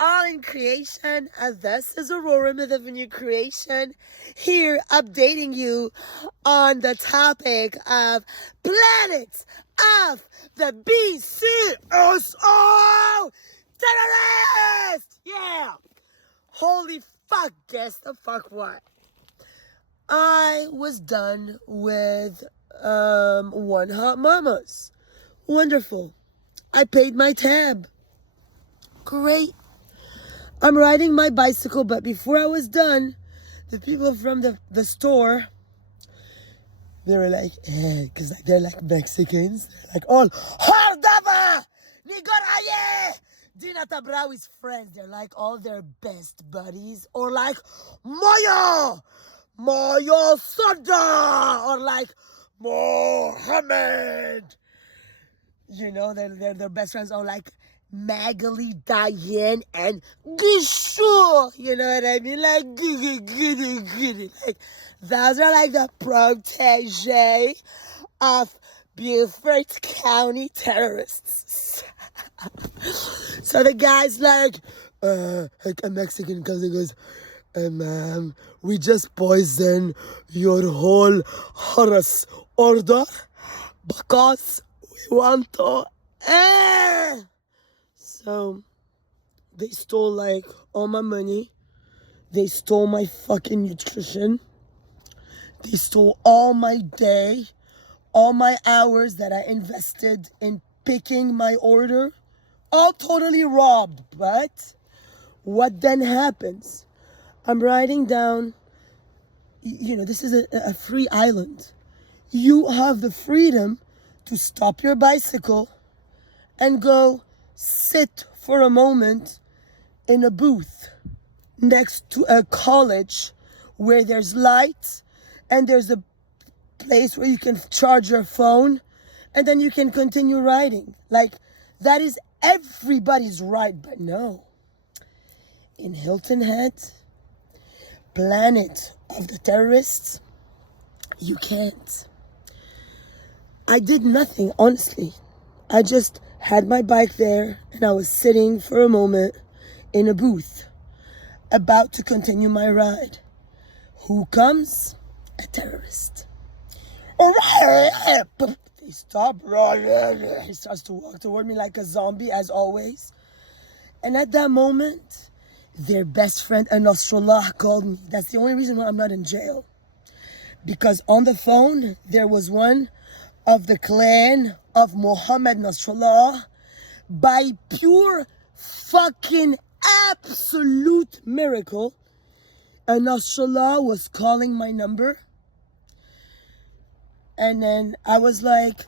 all in creation. This is Aurora with a new creation. Here updating you on the topic of planets of the BCSO terrorist. Yeah. Holy fuck, guess the fuck what? I was done with One Hot Mamas. Wonderful. I paid my tab. Great. I'm riding my bicycle, but before I was done, the people from the store, they were like, because they're like Mexicans. They're like, all, cordoba, Nigoraye, Dina tabrawi's friends. They're like all their best buddies. Or like, Mia Saddy, or like, Mohammed. You know, they're their best friends. Or like, Magali, Diane, and Gishu. You know what I mean? Like, goody. Like, those are like the protege of Beaufort County terrorists. So the guy's like a Mexican cousin goes, ma'am, we just poisoned your whole horse order because we want to. So they stole like all my money. They stole my fucking nutrition. They stole all my day, all my hours that I invested in picking my order. All totally robbed. But what then happens? I'm riding down, you know, this is a free island. You have the freedom to stop your bicycle and go sit for a moment in a booth next to a college where there's lights and there's a place where you can charge your phone and then you can continue riding. Like, that is everybody's right. But no, in Hilton Head, planet of the terrorists, you can't. I did nothing, honestly. I just had my bike there and I was sitting for a moment in a booth about to continue my ride. Who comes? A terrorist. They stop. He starts to walk toward me like a zombie, as always. And at that moment, their best friend, nasrallah, called me. That's the only reason why I'm not in jail. Because on the phone, there was one of the clan of Mohammed Nasrallah. By pure fucking absolute miracle, Nasrallah was calling my number. And then I was like,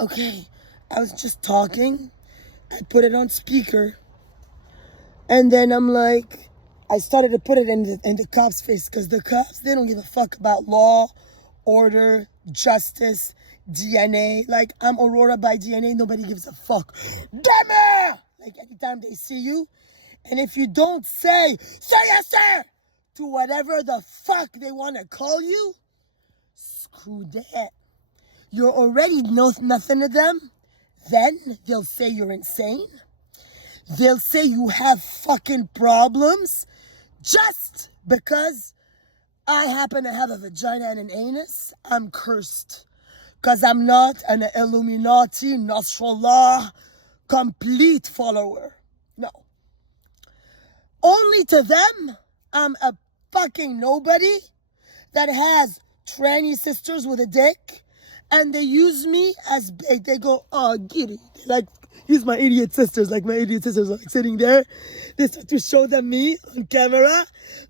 okay, I was just talking. I put it on speaker. And then I'm like, I started to put it in the cops' face, because the cops, they don't give a fuck about law, order, justice, DNA. Like, I'm Aurora by DNA. Nobody gives a fuck. Dima! Like, anytime they see you, and if you don't say yes, sir, to whatever the fuck they want to call you, screw that. You're already nothing to them. Then they'll say you're insane. They'll say you have fucking problems just because I happen to have a vagina and an anus. I'm cursed. Because I'm not an Illuminati, Nasrallah, complete follower. No. Only to them, I'm a fucking nobody that has tranny sisters with a dick, and they use me as bait. They go, oh, giddy. They like, use my idiot sisters. Like, my idiot sisters are like sitting there. They start to show them me on camera.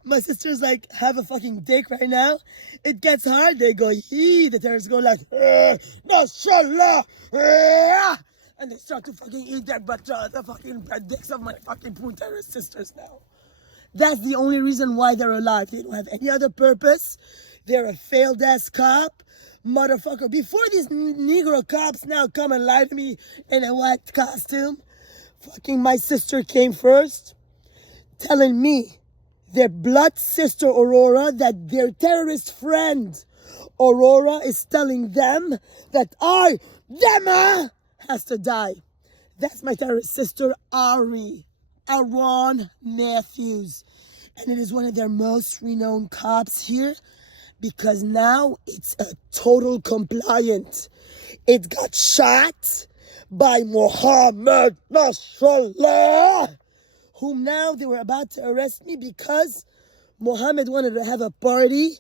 My sisters like have a fucking dick right now. It gets hard. They go, yee. The terrorists go like, mashallah. And they start to fucking eat their the fucking dicks of my fucking poor terrorist sisters now. That's the only reason why they're alive. They don't have any other purpose. They're a failed ass cop. Motherfucker. Before these Negro cops now come and lie to me in a white costume, fucking my sister came first, telling me, their blood sister Aurora, that their terrorist friend Aurora is telling them that Dima has to die. That's my terrorist sister Ari. Aaron Matthews. And it is one of their most renowned cops here because now it's a total compliant. It got shot by Mohammed Nasrallah, whom now they were about to arrest me because Mohammed wanted to have a party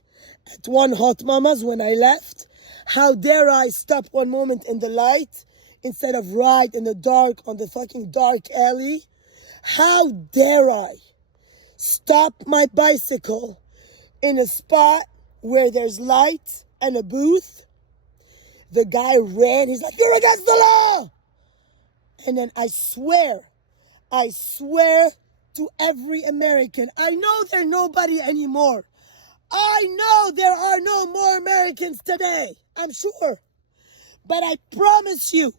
at one Hot Mama's when I left. How dare I stop one moment in the light instead of right in the dark on the fucking dark alley? How dare I stop my bicycle in a spot where there's light and a booth? The guy ran, he's like, "You're against the law!" And then I swear to every American, I know they're nobody anymore. I know there are no more Americans today, I'm sure. But I promise you,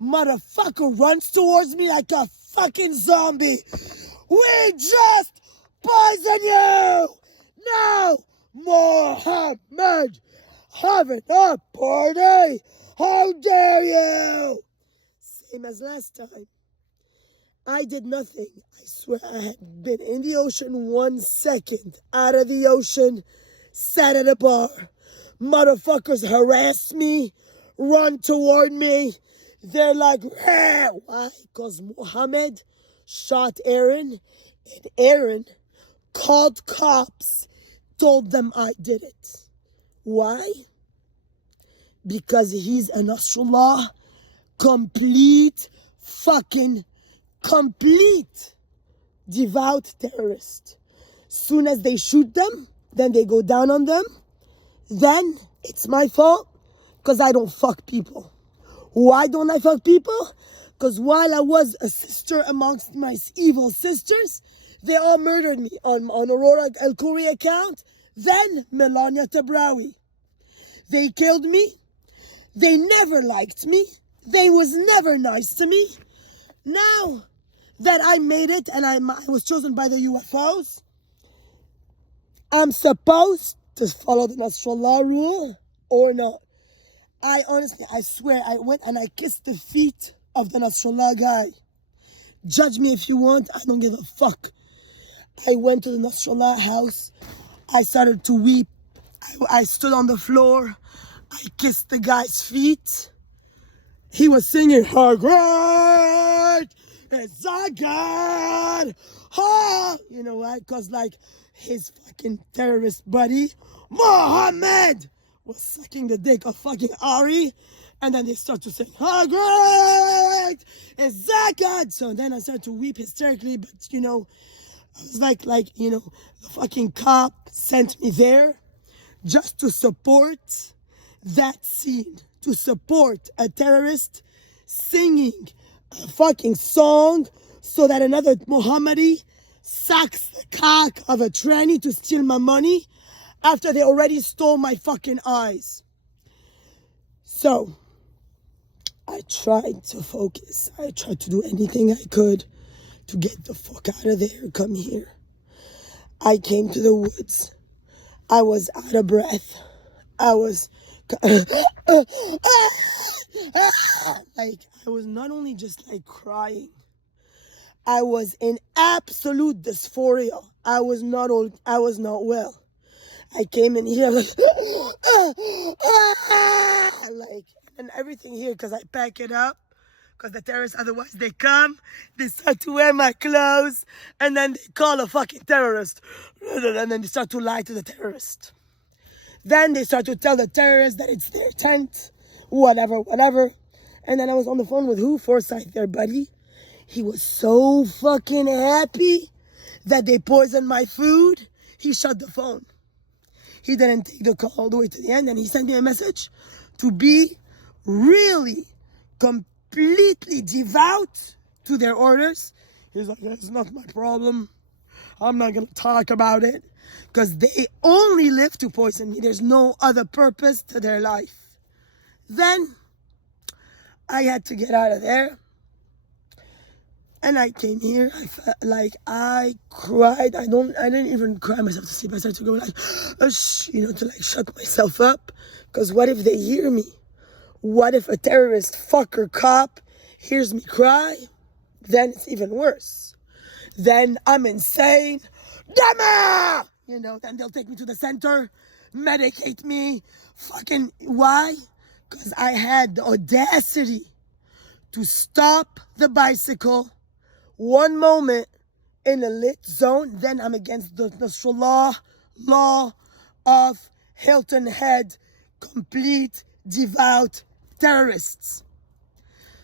motherfucker runs towards me like a fucking zombie. "We just poison you! Now, Mohammed, having a party! How dare you!" Same as last time. I did nothing. I swear I had been in the ocean 1 second, out of the ocean, sat at a bar. Motherfuckers harass me, run toward me. They're like, "Ah." Why? Because Mohammed shot Aaron, and Aaron called cops, told them I did it. Why? Because he's a nasrallah, complete devout terrorist. Soon as they shoot them, then they go down on them. Then it's my fault because I don't fuck people. Why don't I fuck people? Because while I was a sister amongst my evil sisters, they all murdered me on Aurora el-khoury account. Then Melania tabrawi. They killed me. They never liked me. They was never nice to me. Now that I made it and I was chosen by the UFOs, I'm supposed to follow the nasrallah rule or not. I swear, I went and I kissed the feet of the nasrallah guy. Judge me if you want, I don't give a fuck. I went to the nasrallah house. I started to weep. I stood on the floor. I kissed the guy's feet. He was singing, "How great is our God!" Ha! You know why? Because like his fucking terrorist buddy, Mohammed, was sucking the dick of fucking Ari. And then they start to sing, "How great is our God!" So then I started to weep hysterically. But you know, I was like, the fucking cop sent me there just to support that scene, to support a terrorist singing a fucking song so that another Mohammadi sucks the cock of a tranny to steal my money after they already stole my fucking eyes. So, I tried to focus. I tried to do anything I could to get the fuck out of there, come here. I came to the woods. I was out of breath. I was I was not only just like crying, I was in absolute dysphoria. I was not well. I came in here like and everything here because I pack it up. Because the terrorists, otherwise they come, they start to wear my clothes, and then they call a fucking terrorist. And then they start to lie to the terrorist. Then they start to tell the terrorists that it's their tent, whatever. And then I was on the phone with who? Forsyth, their buddy. He was so fucking happy that they poisoned my food. He shut the phone. He didn't take the call all the way to the end, and he sent me a message to be really completely devout to their orders. He's like, "It's not my problem. I'm not going to talk about it." Because they only live to poison me. There's no other purpose to their life. Then I had to get out of there. And I came here. I felt like I cried. I didn't even cry myself to sleep. I started to go like, to like shut myself up. Because what if they hear me? What if a terrorist fucker cop hears me cry? Then it's even worse. then I'm insane. Dima! You know, then they'll take me to the center, medicate me. Fucking, why? Because I had the audacity to stop the bicycle one moment in a lit zone. Then I'm against the nasrallah law of Hilton Head, complete devout terrorists.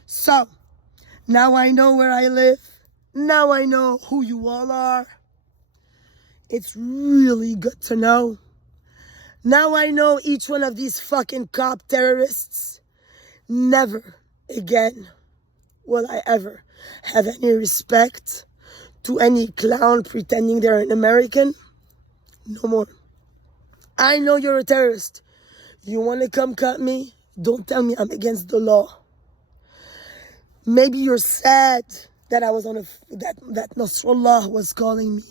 So, now I know where I live. Now I know who you all are. It's really good to know. Now I know each one of these fucking cop terrorists. Never again will I ever have any respect to any clown pretending they're an American. No more. I know you're a terrorist. You want to come cut me? Don't tell me I'm against the law. Maybe you're sad that I was on that nasrallah was calling me.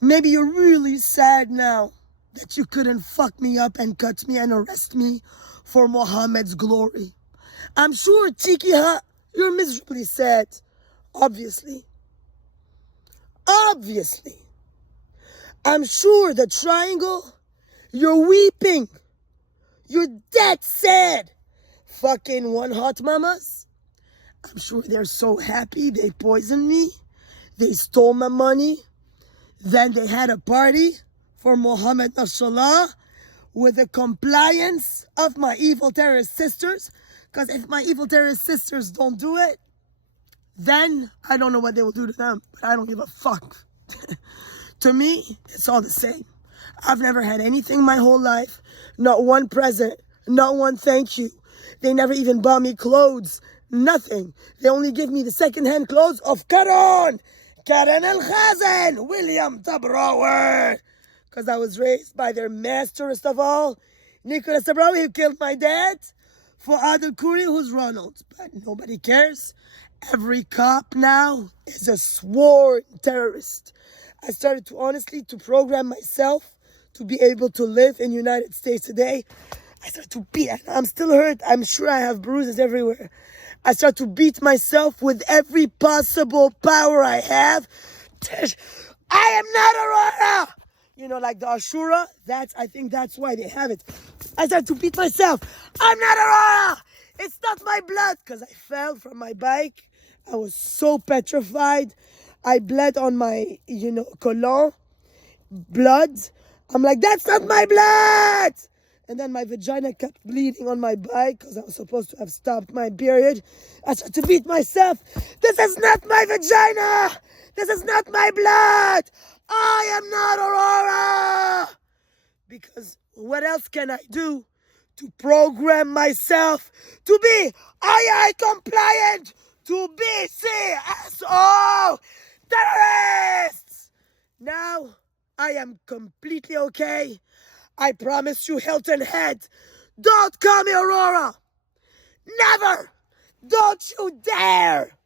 Maybe you're really sad now that you couldn't fuck me up and cut me and arrest me for Muhammad's glory. I'm sure, Tiki, you're miserably sad. Obviously. Obviously. I'm sure the triangle, you're weeping. You're dead sad. Fucking one hot mamas. I'm sure they're so happy they poisoned me. They stole my money. Then they had a party for Muhammad Nasrallah with the compliance of my evil terrorist sisters. Because if my evil terrorist sisters don't do it, then I don't know what they will do to them. But I don't give a fuck. To me, it's all the same. I've never had anything my whole life. Not one present. Not one thank you. They never even bought me clothes. Nothing. They only give me the second-hand clothes of Karen el-khoury, William tabrawi. Because I was raised by their masterest of all, Nicholas tabrawi, who killed my dad, for el-khoury, who's Ronald. But nobody cares. Every cop now is a sworn terrorist. I started to honestly to program myself to be able to live in the United States today. I started to beat, I'm still hurt. I'm sure I have bruises everywhere. I start to beat myself with every possible power I have. I am not Aurora! You know, like the Ashura, I think that's why they have it. I start to beat myself. I'm not Aurora! It's not my blood! Because I fell from my bike. I was so petrified. I bled on my, colon. Blood. I'm like, that's not my blood! And then my vagina kept bleeding on my bike because I was supposed to have stopped my period. I started to beat myself. This is not my vagina! This is not my blood! I am not Aurora! Because what else can I do to program myself to be II compliant, to be CSO terrorists? Now I am completely okay. I promise you, Hilton Head, don't call me Aurora. Never. Don't you dare.